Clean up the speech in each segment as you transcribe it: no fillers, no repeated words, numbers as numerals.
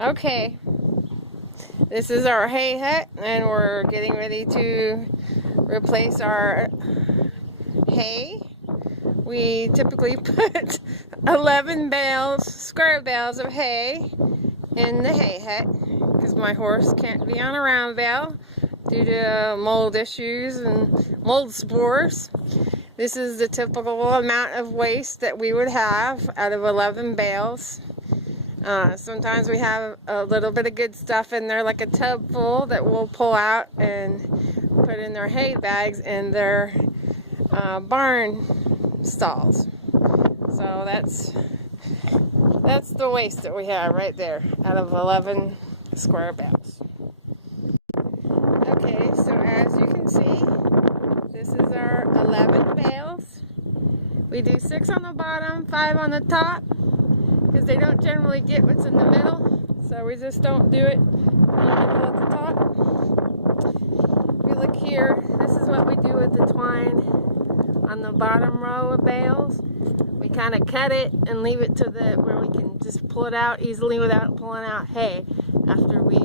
Okay, this is our hay hut, and we're getting ready to replace our hay. We typically put 11 bales, square bales of hay in the hay hut because my horse can't be on a round bale due to mold issues and mold spores. This is the typical amount of waste that we would have out of 11 bales. Sometimes we have a little bit of good stuff in there, like a tub full that we'll pull out and put in their hay bags in their barn stalls. So that's the waste that we have right there out of 11 square bales. Okay, so as you can see, this is our 11 bales. We do 6 on the bottom, 5 on the top, because they don't generally get what's in the middle, so we just don't do it in the middle at the top. If you look here, this is what we do with the twine on the bottom row of bales. We kind of cut it and leave it to where we can just pull it out easily without pulling out hay after we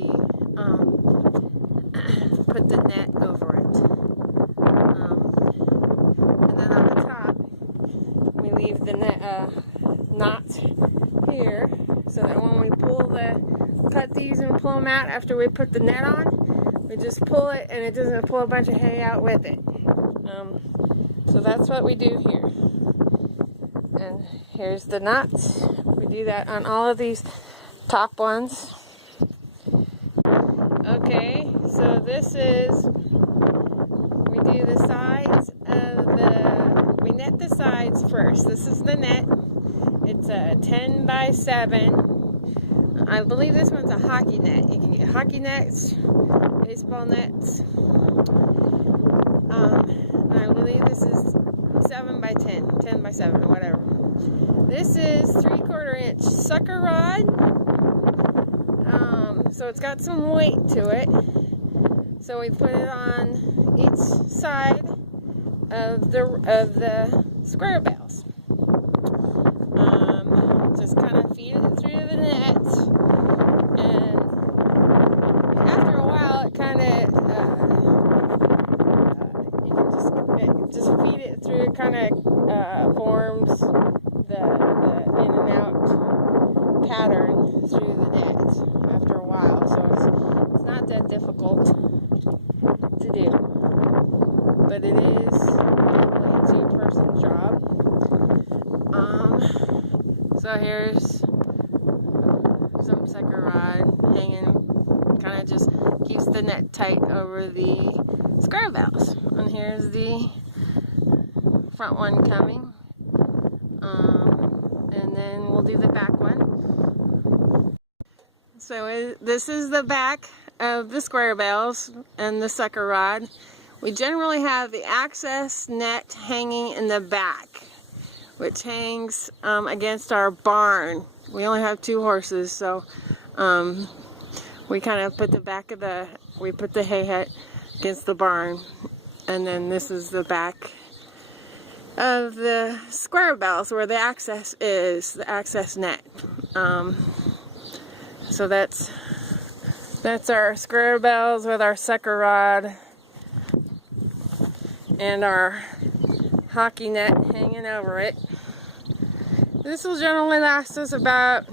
put the net over it. And then on the top, we leave the knot here, so that when we cut these and pull them out after we put the net on, we just pull it and it doesn't pull a bunch of hay out with it. So that's what we do here. And here's the knots. We do that on all of these top ones. Okay, so this is, we do the sides of we net the sides first. This is the net. It's a 10 by 7. I believe this one's a hockey net. You can get hockey nets, baseball nets. I believe this is 7 by 10, 10 by 7, whatever. This is 3/4 inch sucker rod. So it's got some weight to it. So we put it on each side of the square bales. Just kind of feed it through the net, and after a while it kind of you can just feed it through. It kind of forms the in and out pattern through the net after a while, so it's not that difficult to do, but it is really a 2-person job. So here's some sucker rod hanging, kind of just keeps the net tight over the square bales. And here's the front one coming. And then we'll do the back one. So this is the back of the square bales and the sucker rod. We generally have the access net hanging in the back, which hangs against our barn. We only have 2 horses, so we kind of put we put the hay hut against the barn, and then this is the back of the square bales where the access is, the access net. So that's our square bales with our sucker rod and our hockey net hanging over it. This will generally last us about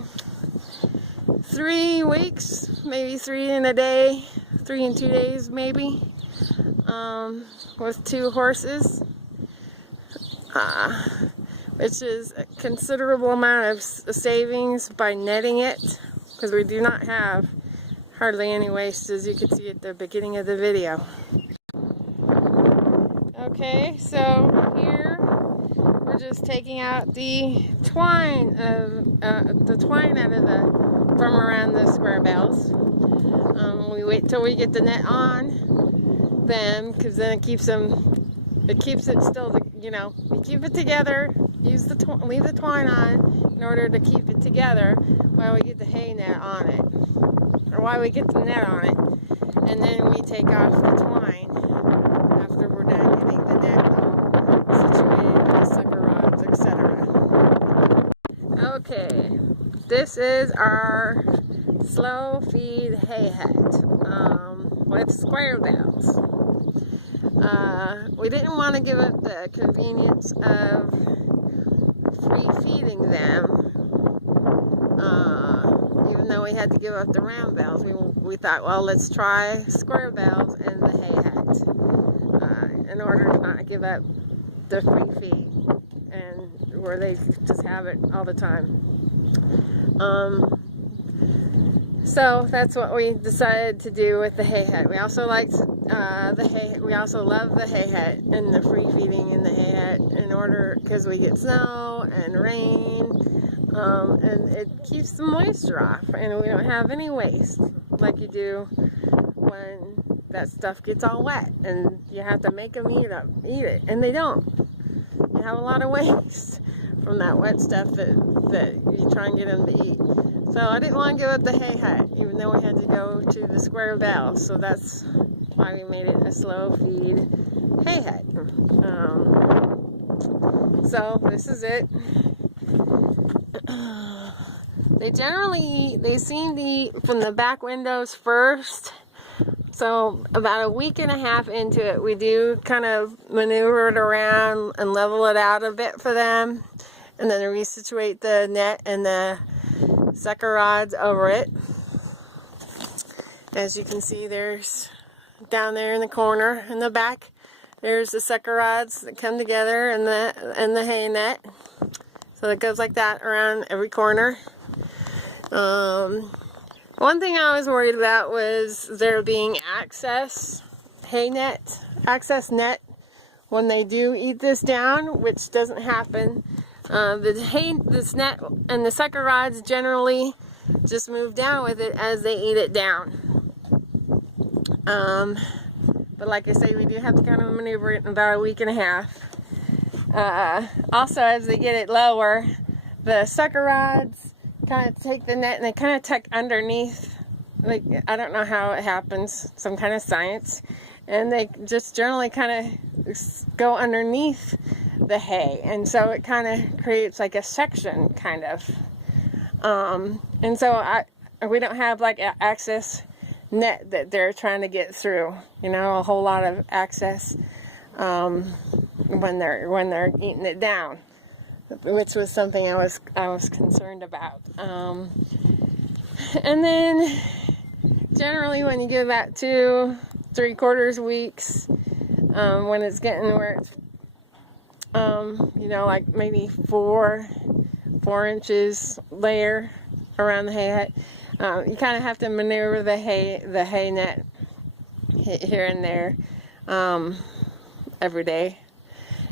3 weeks, maybe 3 in a day, 3 in 2 days maybe, with 2 horses, which is a considerable amount of savings by netting it, because we do not have hardly any waste, as you can see at the beginning of the video. Okay, so here we're just taking out the twine out of from around the square bales. We wait till we get the net on them, because then it keeps it still, you know, we keep it together. Leave the twine on in order to keep it together while we get the hay net on it, or while we get the net on it, and then we take off the twine after we're done getting the net all situated with the sucker rods, etc. Okay, this is our slow feed hay hut with square bales. We didn't want to give up the convenience of free feeding them, even though we had to give up the round bales. We thought, well, let's try square bales in the hay hut in order to not give up the free feed and where they just have it all the time. So that's what we decided to do with the hay hut. We also liked we also love the hay hut and the free feeding in the hay hut because we get snow and rain, and it keeps the moisture off, and we don't have any waste like you do when that stuff gets all wet and you have to make them eat it, and they don't. You have a lot of waste from that wet stuff that you try and get them to eat. So I didn't want to give up the hay hut, even though we had to go to the square bales. So that's why we made it a slow feed hay hut. So this is it. They seem to eat from the back windows first. So about a week and a half into it, we do kind of maneuver it around and level it out a bit for them, and then resituate the net and the sucker rods over it. As you can see, there's down there in the corner in the back, there's the sucker rods that come together and the hay net. So it goes like that around every corner. One thing I was worried about was there being access net when they do eat this down, which doesn't happen. This net and the sucker rods generally just move down with it as they eat it down. But like I say, we do have to kind of maneuver it in about a week and a half. Also, as they get it lower, the sucker rods kind of take the net and they kind of tuck underneath. Like, I don't know how it happens, some kind of science. And they just generally kind of go underneath the hay, and so it kind of creates like a section kind of, and so we don't have like an access net that they're trying to get through, a whole lot of access when they're eating it down, which was something I was concerned about. And then generally when you give about 2 3/4 weeks, when it's getting where it's like maybe 4 inches layer around the hay hut, you kind of have to maneuver the hay net here and there every day.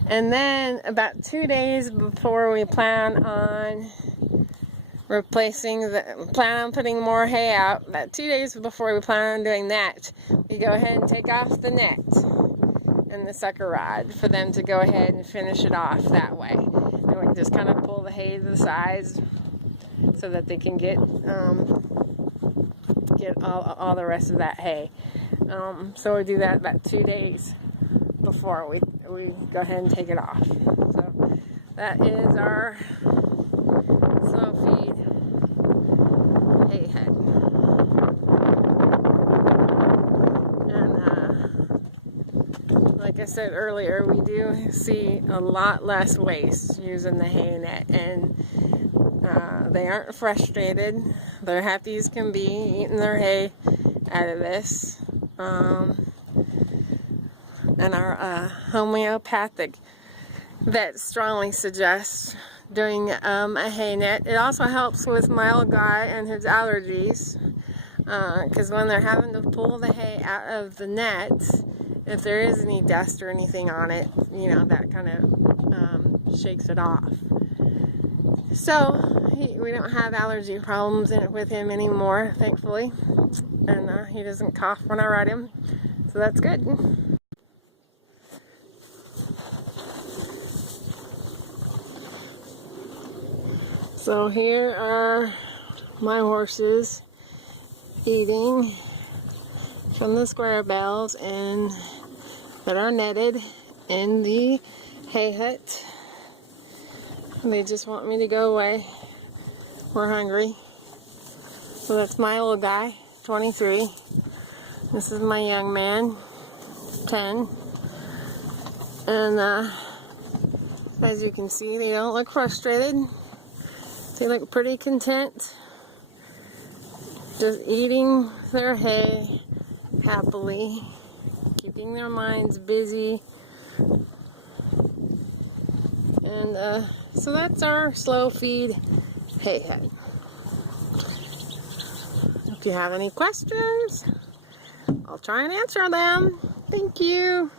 And then about 2 days before we plan on putting more hay out, about 2 days before we plan on doing that, we go ahead and take off the net and the sucker rod for them to go ahead and finish it off that way. And we just kind of pull the hay to the sides so that they can get all the rest of that hay. So we do that about 2 days before we go ahead and take it off. So that is our slow feed hay hut. Like I said earlier, we do see a lot less waste using the hay net, and they aren't frustrated. They're happy as can be eating their hay out of this. And our homeopathic vet strongly suggests doing a hay net. It also helps with my old guy and his allergies, because when they're having to pull the hay out of the net, if there is any dust or anything on it, that kind of shakes it off. So we don't have allergy problems with him anymore, thankfully, and he doesn't cough when I ride him, so that's good. So here are my horses eating from the square bales and that are netted in the hay hut. They just want me to go away. We're hungry. So that's my little guy, 23. This is my young man, 10. And as you can see, they don't look frustrated. They look pretty content, just eating their hay happily, keeping their minds busy. And so that's our slow feed hay head. If you have any questions, I'll try and answer them. Thank you.